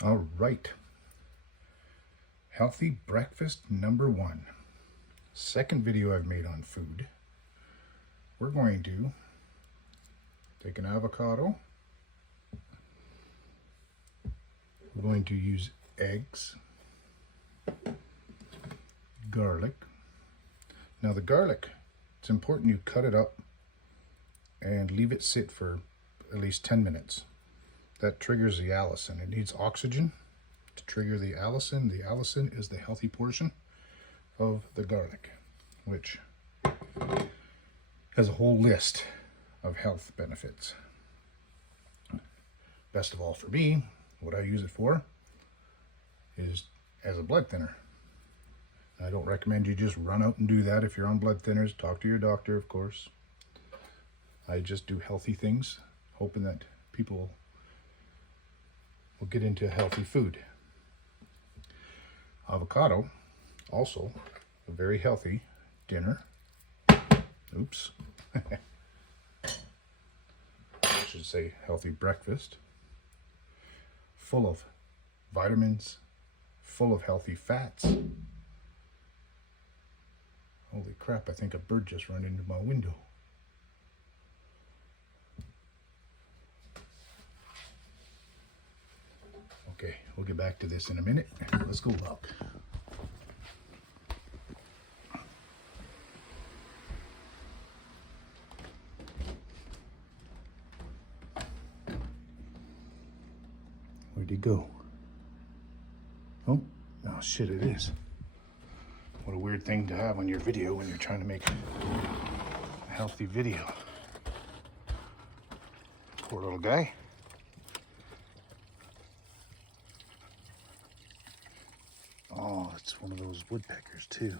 All right. Healthy breakfast number 1. Second video I've made on food. We're going to take an avocado. We're going to use eggs, garlic. Now the garlic, it's important you cut it up and leave it sit for at least 10 minutes. That triggers the allicin. It needs oxygen to trigger the allicin. The allicin is the healthy portion of the garlic, which has a whole list of health benefits. Best of all for me, what I use it for is as a blood thinner. I don't recommend you just run out and do that if you're on blood thinners. Talk to your doctor, of course. I just do healthy things, hoping that people will get into healthy food. Avocado, also a very healthy dinner. Oops. I should say healthy breakfast. Full of vitamins, full of healthy fats. Holy crap, I think a bird just ran into my window. Okay, we'll get back to this in a minute. Let's go look. Where'd he go? Oh shit, it is. What a weird thing to have on your video when you're trying to make a healthy video. Poor little guy. Oh, it's one of those woodpeckers too.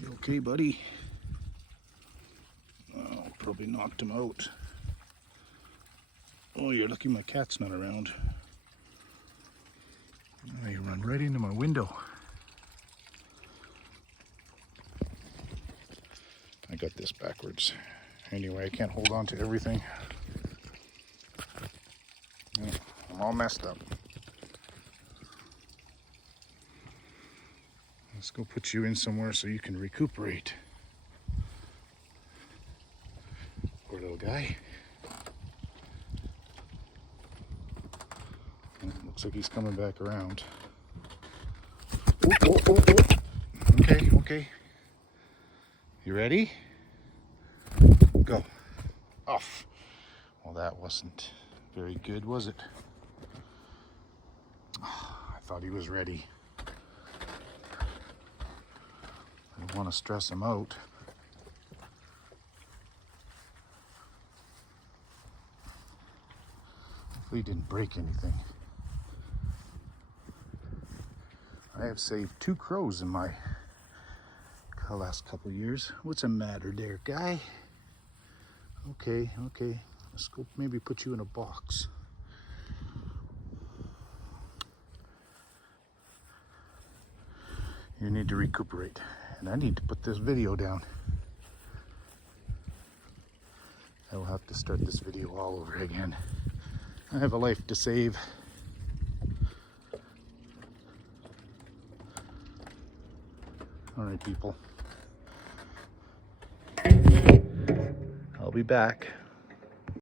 You okay, buddy? Oh, probably knocked him out. Oh, you're lucky my cat's not around. Oh, you run right into my window. I got this backwards. Anyway, I can't hold on to everything. I'm all messed up. Let's go put you in somewhere so you can recuperate. Poor little guy. Looks like he's coming back around. Oh. Okay. You ready? Go. Off. Well, that wasn't very good, was it? Oh, I thought he was ready. I don't want to stress him out. Hopefully he didn't break anything. I have saved 2 crows in my last couple years. What's the matter there, guy? Okay. Let's go maybe put you in a box. You need to recuperate. And I need to put this video down. I will have to start this video all over again. I have a life to save. All right, people. I'll be back.